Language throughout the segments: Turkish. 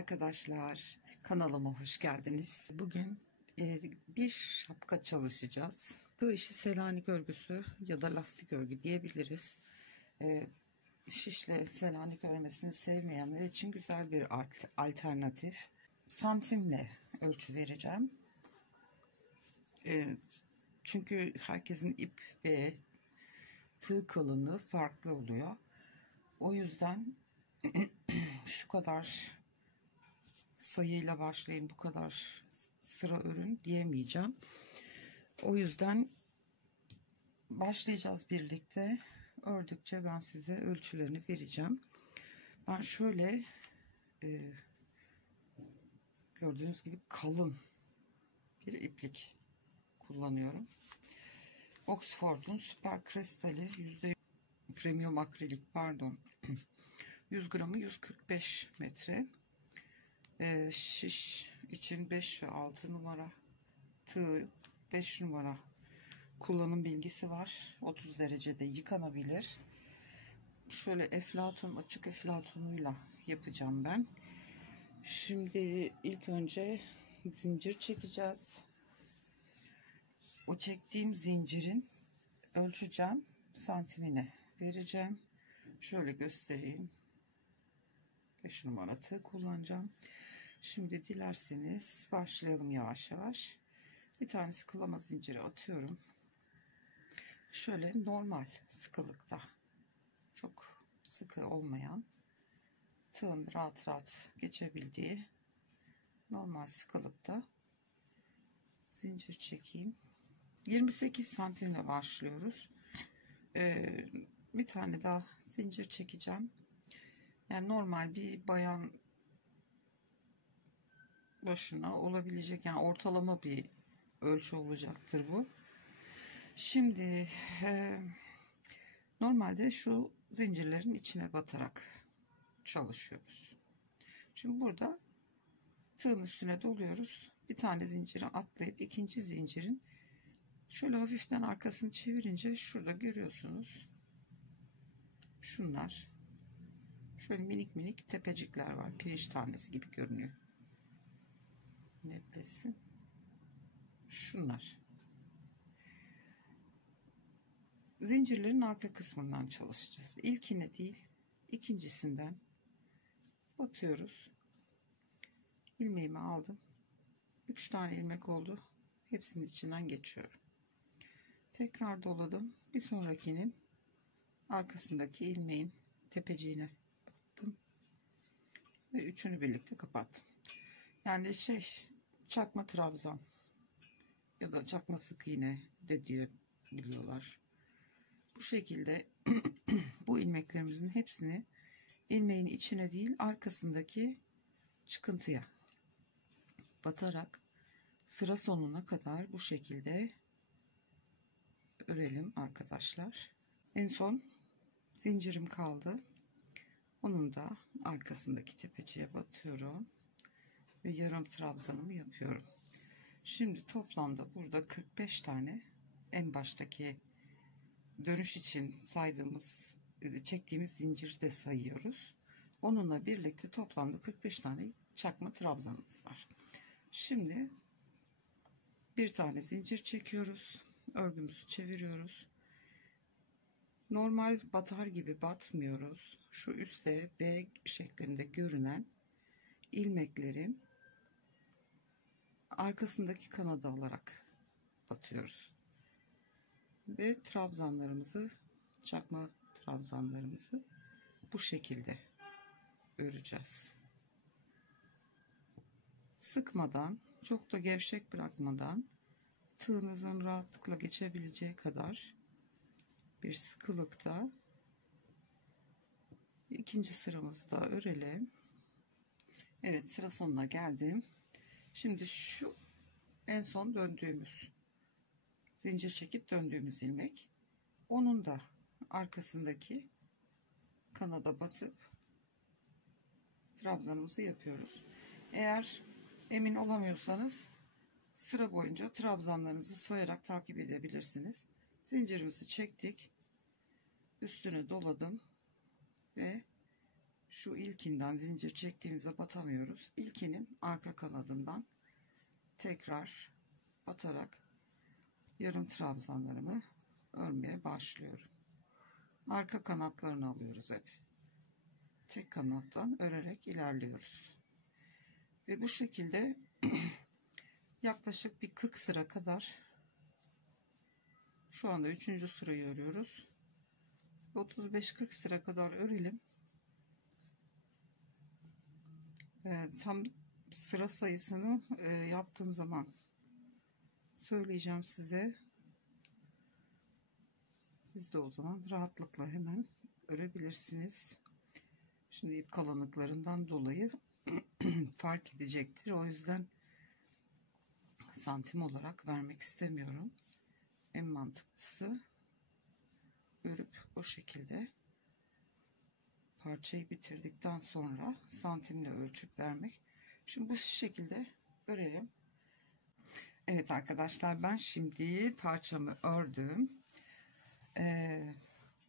Merhaba arkadaşlar, kanalıma hoş geldiniz. Bugün bir şapka çalışacağız. Bu işi Selanik örgüsü ya da lastik örgü diyebiliriz. Şişle Selanik örmesini sevmeyenler için güzel bir alternatif. Santimle ölçü vereceğim. Çünkü herkesin ip ve tığ kalınlığı farklı oluyor. O yüzden şu kadar sayıyla başlayın, bu kadar sıra örün diyemeyeceğim. O yüzden başlayacağız birlikte. Ördükçe ben size ölçülerini vereceğim. Ben şöyle gördüğünüz gibi kalın bir iplik kullanıyorum. Oxford'un Süper Kristali %100 premium akrilik, pardon, 100 gramı 145 metre. Şiş için 5 ve 6 numara, tığ 5 numara kullanım bilgisi var. 30 derecede yıkanabilir. Şöyle eflatun, açık eflatunuyla yapacağım ben. Şimdi ilk önce zincir çekeceğiz. O çektiğim zincirin ölçeceğim, santimine vereceğim. Şöyle göstereyim. 5 numara tığ kullanacağım. Şimdi dilerseniz başlayalım yavaş yavaş. Bir tane sıkılama zinciri atıyorum. Şöyle normal sıkılıkta, çok sıkı olmayan, tığın rahat rahat geçebildiği normal sıkılıkta zincir çekeyim. 28 santimle başlıyoruz. Bir tane daha zincir çekeceğim. Yani normal bir bayan başına olabilecek, yani ortalama bir ölçü olacaktır bu. Şimdi normalde şu zincirlerin içine batarak çalışıyoruz. Şimdi burada tığın üstüne doluyoruz. Bir tane zinciri atlayıp ikinci zincirin şöyle hafiften arkasını çevirince şurada görüyorsunuz. Şunlar şöyle minik minik tepecikler var. Pirinç tanesi gibi görünüyor. Netlesin. Şunlar. Zincirlerin arka kısmından çalışacağız. İlkine değil, ikincisinden batıyoruz. İlmeğimi aldım. 3 tane ilmek oldu. Hepsinin içinden geçiyorum. Tekrar doladım. Bir sonrakinin arkasındaki ilmeğin tepeciğine battım. Ve üçünü birlikte kapattım. Yani çakma trabzan ya da çakma sık iğne de diye biliyorlar. Bu şekilde bu ilmeklerimizin hepsini ilmeğin içine değil, arkasındaki çıkıntıya batarak sıra sonuna kadar bu şekilde örelim arkadaşlar. En son zincirim kaldı. Onun da arkasındaki tepeciye batıyorum ve yarım trabzanımı yapıyorum. Şimdi toplamda burada 45 tane en baştaki dönüş için saydığımız, çektiğimiz zinciri de sayıyoruz. Onunla birlikte toplamda 45 tane çakma trabzanımız var. Şimdi bir tane zincir çekiyoruz. Örgümüzü çeviriyoruz. Normal batar gibi batmıyoruz. Şu üstte B şeklinde görünen ilmeklerin arkasındaki kanadı alarak batıyoruz. Ve trabzanlarımızı, çakma trabzanlarımızı bu şekilde öreceğiz. Sıkmadan, çok da gevşek bırakmadan, tığınızın rahatlıkla geçebileceği kadar bir sıkılıkta ikinci sıramızı da örelim. Evet, sıra sonuna geldim. Şimdi şu en son döndüğümüz, zincir çekip döndüğümüz ilmek, onun da arkasındaki kanada batıp trabzanımızı yapıyoruz. Eğer emin olamıyorsanız sıra boyunca trabzanlarınızı sayarak takip edebilirsiniz. Zincirimizi çektik, üstüne doladım ve şu ilkinden zincir çektiğimizde batamıyoruz. İlkinin arka kanadından tekrar batarak yarım trabzanlarımı örmeye başlıyorum. Arka kanatlarını alıyoruz hep. Tek kanattan örerek ilerliyoruz. Ve bu şekilde yaklaşık bir 40 sıra kadar, şu anda 3. sırayı örüyoruz. 35-40 sıra kadar örelim. Tam sıra sayısını yaptığım zaman söyleyeceğim size. Siz de o zaman rahatlıkla hemen örebilirsiniz. Şimdi ip kalınlıklarından dolayı fark edecektir. O yüzden santim olarak vermek istemiyorum. En mantıklısı örüp o şekilde parçayı bitirdikten sonra santimle ölçüp vermek. Şimdi bu şekilde örelim. Evet arkadaşlar, ben şimdi parçamı ördüm.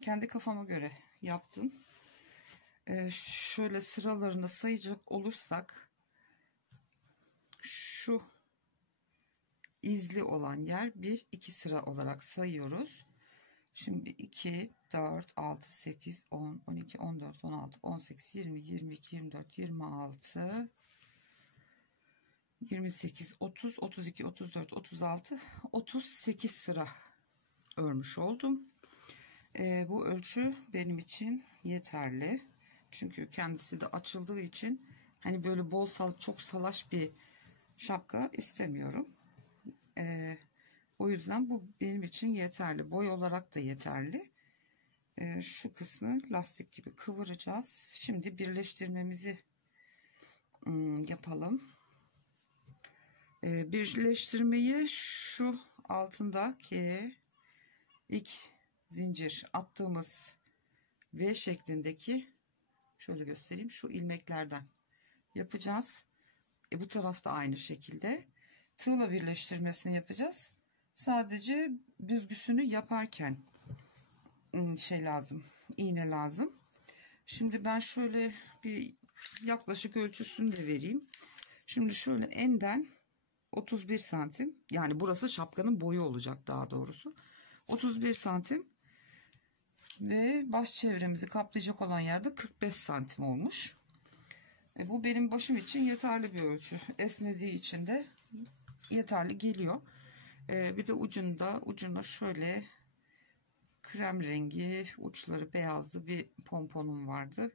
Kendi kafama göre yaptım. Şöyle sıralarını sayacak olursak şu izli olan yer 1-2 sıra olarak sayıyoruz. Şimdi 2, 4, 6, 8, 10, 12, 14, 16, 18, 20, 22, 24, 26, 28, 30, 32, 34, 36, 38 sıra örmüş oldum. Bu ölçü benim için yeterli. Çünkü kendisi de açıldığı için hani böyle bol çok salaş bir şapka istemiyorum. O yüzden bu benim için yeterli. Boy olarak da yeterli. Şu kısmı lastik gibi kıvıracağız. Şimdi birleştirmemizi yapalım. Birleştirmeyi şu altındaki ilk zincir attığımız V şeklindeki, şöyle göstereyim, şu ilmeklerden yapacağız. Bu tarafta aynı şekilde tığla birleştirmesini yapacağız. Sadece büzgüsünü yaparken şey lazım, iğne lazım. Şimdi ben şöyle bir yaklaşık ölçüsünü de vereyim. Şimdi şöyle enden 31 santim, yani burası şapkanın boyu olacak daha doğrusu. 31 santim ve baş çevremizi kaplayacak olan yerde 45 santim olmuş. Bu benim başım için yeterli bir ölçü. Esnediği için de yeterli geliyor. Bir de ucunda şöyle krem rengi, uçları beyazlı bir pomponum vardı.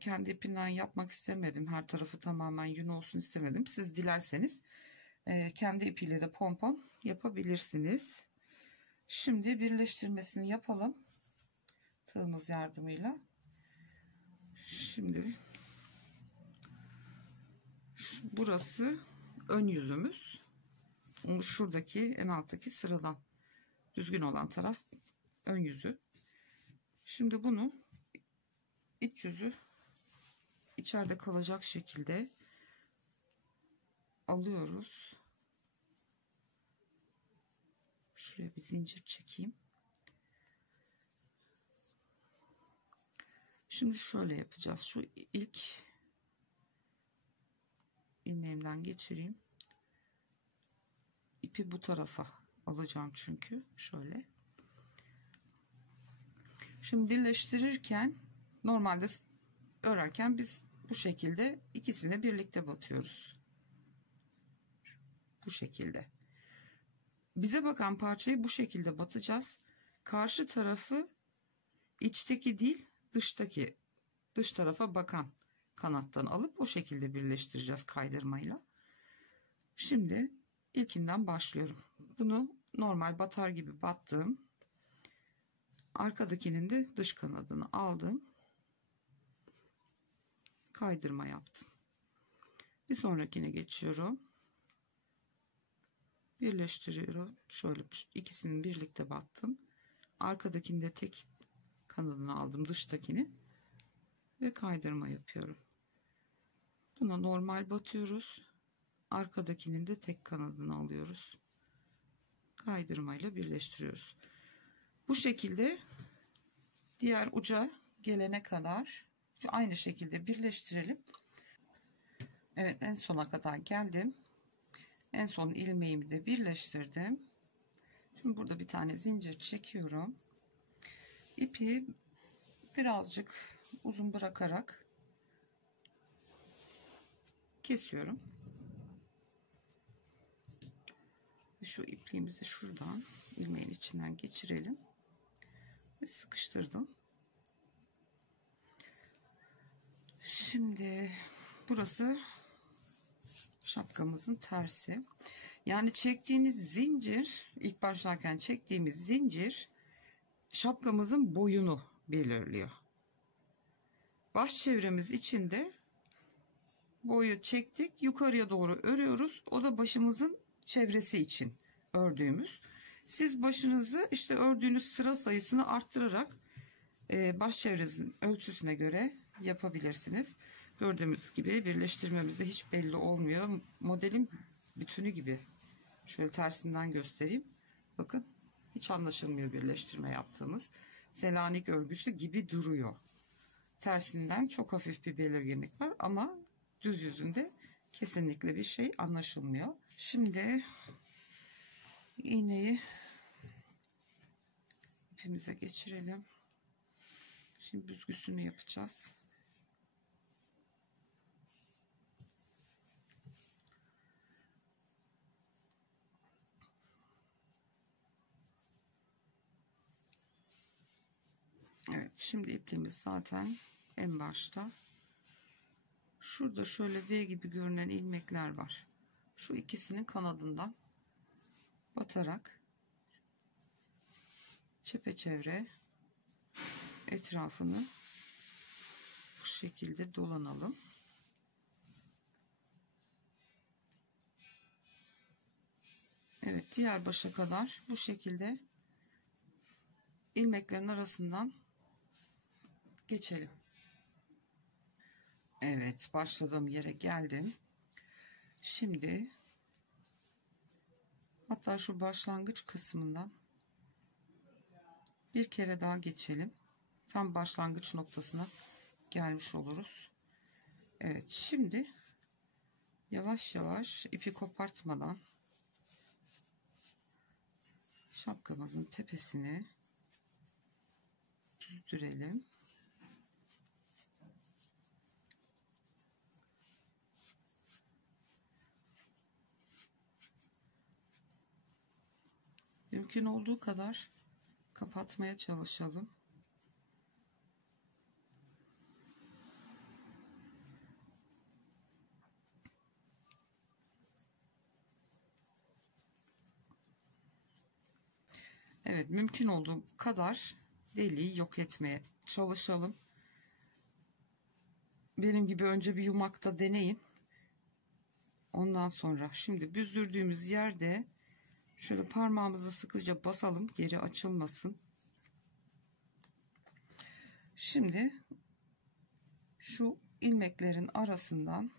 Kendi ipinden yapmak istemedim. Her tarafı tamamen yün olsun istemedim. Siz dilerseniz kendi ipiyle de pompon yapabilirsiniz. Şimdi birleştirmesini yapalım. Tığımız yardımıyla. Şimdi burası ön yüzümüz. Şuradaki en alttaki sıradan düzgün olan taraf ön yüzü. Şimdi bunu iç yüzü içeride kalacak şekilde alıyoruz. Şuraya bir zincir çekeyim. Şimdi şöyle yapacağız. Şu ilk ilmeğimden geçireyim. İpi bu tarafa alacağım çünkü. Şöyle. Şimdi birleştirirken, normalde örerken biz bu şekilde ikisini birlikte batıyoruz. Bu şekilde. Bize bakan parçayı bu şekilde batacağız. Karşı tarafı içteki değil, dıştaki, dış tarafa bakan kanattan alıp o şekilde birleştireceğiz kaydırmayla. Şimdi ilkinden başlıyorum. Bunu normal batar gibi battım. Arkadakinin de dış kanadını aldım. Kaydırma yaptım. Bir sonrakine geçiyorum. Birleştiriyorum. Şöyle ikisini birlikte battım. Arkadakini de tek kanadını aldım, dıştakini, ve kaydırma yapıyorum. Buna normal batıyoruz. Arkadakinin de tek kanadını alıyoruz. Kaydırmayla birleştiriyoruz. Bu şekilde diğer uca gelene kadar Aynı şekilde birleştirelim. Evet, en sona kadar geldim. En son ilmeğimi de birleştirdim. Şimdi burada bir tane zincir çekiyorum. İpi birazcık uzun bırakarak kesiyorum. Şu ipliğimizi şuradan ilmeğin içinden geçirelim ve sıkıştırdım. Şimdi burası şapkamızın tersi. Yani çektiğiniz zincir, ilk başlarken çektiğimiz zincir şapkamızın boyunu belirliyor. Baş çevremiz için de boyu çektik, yukarıya doğru örüyoruz. O da başımızın çevresi için ördüğümüz. Siz başınızı işte ördüğünüz sıra sayısını arttırarak baş çevrenizin ölçüsüne göre yapabilirsiniz. Gördüğümüz gibi birleştirmemizde hiç belli olmuyor. Modelin bütünü gibi. Şöyle tersinden göstereyim. Bakın hiç anlaşılmıyor birleştirme yaptığımız. Selanik örgüsü gibi duruyor. Tersinden çok hafif bir belirginlik var ama düz yüzünde kesinlikle bir şey anlaşılmıyor. Şimdi iğneyi ipimize geçirelim. Şimdi büzgüsünü yapacağız. Evet, şimdi ipliğimiz zaten en başta. Şurada şöyle V gibi görünen ilmekler var. Şu ikisinin kanadından batarak çepeçevre etrafını bu şekilde dolanalım. Evet, diğer başa kadar bu şekilde ilmeklerin arasından geçelim. Evet, başladığım yere geldim. Şimdi hatta şu başlangıç kısmından bir kere daha geçelim. Tam başlangıç noktasına gelmiş oluruz. Evet, şimdi yavaş yavaş ipi kopartmadan şapkamızın tepesini düzdürelim. Mümkün olduğu kadar kapatmaya çalışalım. Evet, mümkün olduğu kadar deliği yok etmeye çalışalım. Benim gibi önce bir yumakta deneyin. Ondan sonra şimdi büzdürdüğümüz yerde şöyle parmağımızı sıkıca basalım, geri açılmasın. Şimdi şu ilmeklerin arasından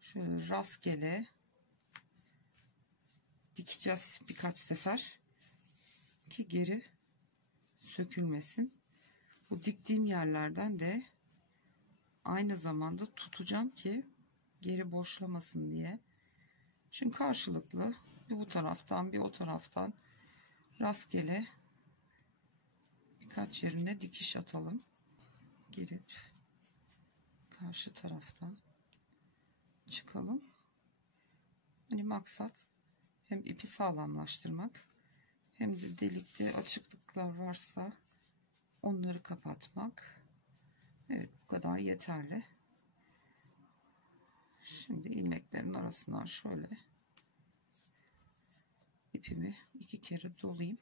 şöyle rastgele dikeceğiz birkaç sefer ki geri sökülmesin. Bu diktiğim yerlerden de aynı zamanda tutacağım ki geri boşlamasın diye. Şimdi karşılıklı bir bu taraftan bir o taraftan rastgele birkaç yerine dikiş atalım. Girip karşı taraftan çıkalım. Hani maksat hem ipi sağlamlaştırmak hem de delikte açıklıklar varsa onları kapatmak. Evet, bu kadar yeterli. Şimdi ilmeklerin arasından şöyle ipimi 2 kere dolayayım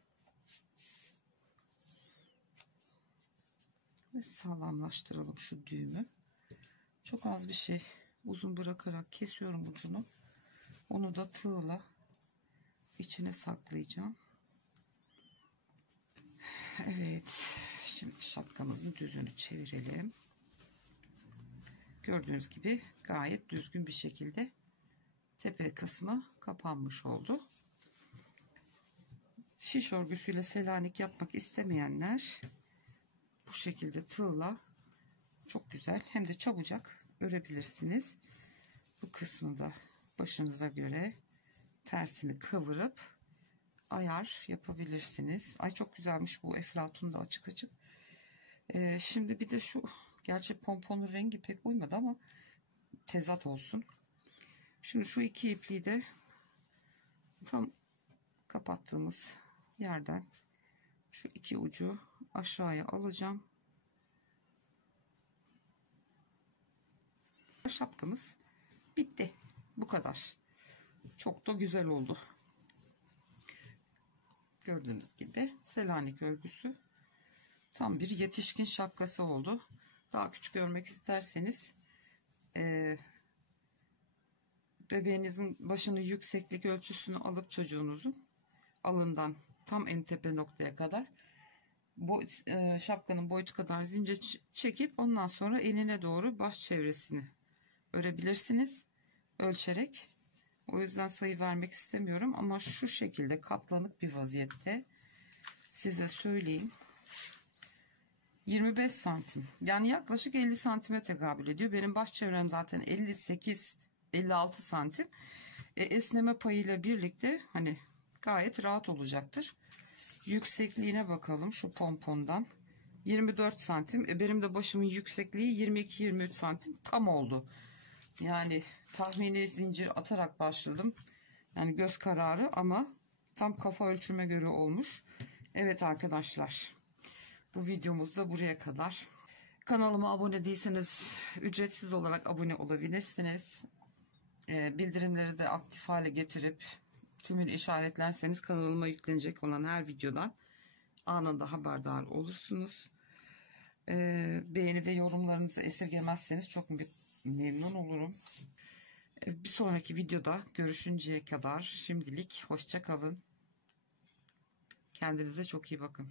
ve sağlamlaştıralım şu düğümü. Çok az bir şey uzun bırakarak kesiyorum ucunu. Onu da tığla içine saklayacağım. Evet, şimdi şapkamızın düzünü çevirelim. Gördüğünüz gibi gayet düzgün bir şekilde tepe kısmı kapanmış oldu. Şiş örgüsüyle Selanik yapmak istemeyenler bu şekilde tığla Çok güzel. Hem de çabucak örebilirsiniz. Bu kısmı da başınıza göre tersini kıvırıp ayar yapabilirsiniz. Ay çok güzelmiş bu eflatun da açık açık. Şimdi bir de şu, gerçi pomponun rengi pek uymadı ama tezat olsun. Şimdi şu iki ipliği de tam kapattığımız yerden şu iki ucu aşağıya alacağım. Şapkamız bitti. Bu kadar. Çok da güzel oldu. Gördüğünüz gibi Selanik örgüsü tam bir yetişkin şapkası oldu. Daha küçük örmek isterseniz bebeğinizin başının yükseklik ölçüsünü alıp çocuğunuzun alından tam en tepe noktaya kadar şapkanın boyutu kadar zincir çekip ondan sonra eline doğru baş çevresini örebilirsiniz ölçerek. O yüzden sayı vermek istemiyorum ama şu şekilde katlanık bir vaziyette size söyleyeyim. 25 santim, yani yaklaşık 50 santime tekabül ediyor. Benim baş çevrem zaten 58-56 santim. Esneme payıyla birlikte hani gayet rahat olacaktır. Yüksekliğine bakalım şu pompondan. 24 santim. Benim de başımın yüksekliği 22-23 santim tam oldu. Yani tahmini zincir atarak başladım. Yani göz kararı ama tam kafa ölçüme göre olmuş. Evet arkadaşlar, bu videomuz da buraya kadar. Kanalıma abone değilseniz ücretsiz olarak abone olabilirsiniz. Bildirimleri de aktif hale getirip tümünü işaretlerseniz kanalıma yüklenecek olan her videodan anında haberdar olursunuz. Beğeni ve yorumlarınızı esirgemezseniz çok memnun olurum. Bir sonraki videoda görüşünceye kadar şimdilik hoşça kalın. Kendinize çok iyi bakın.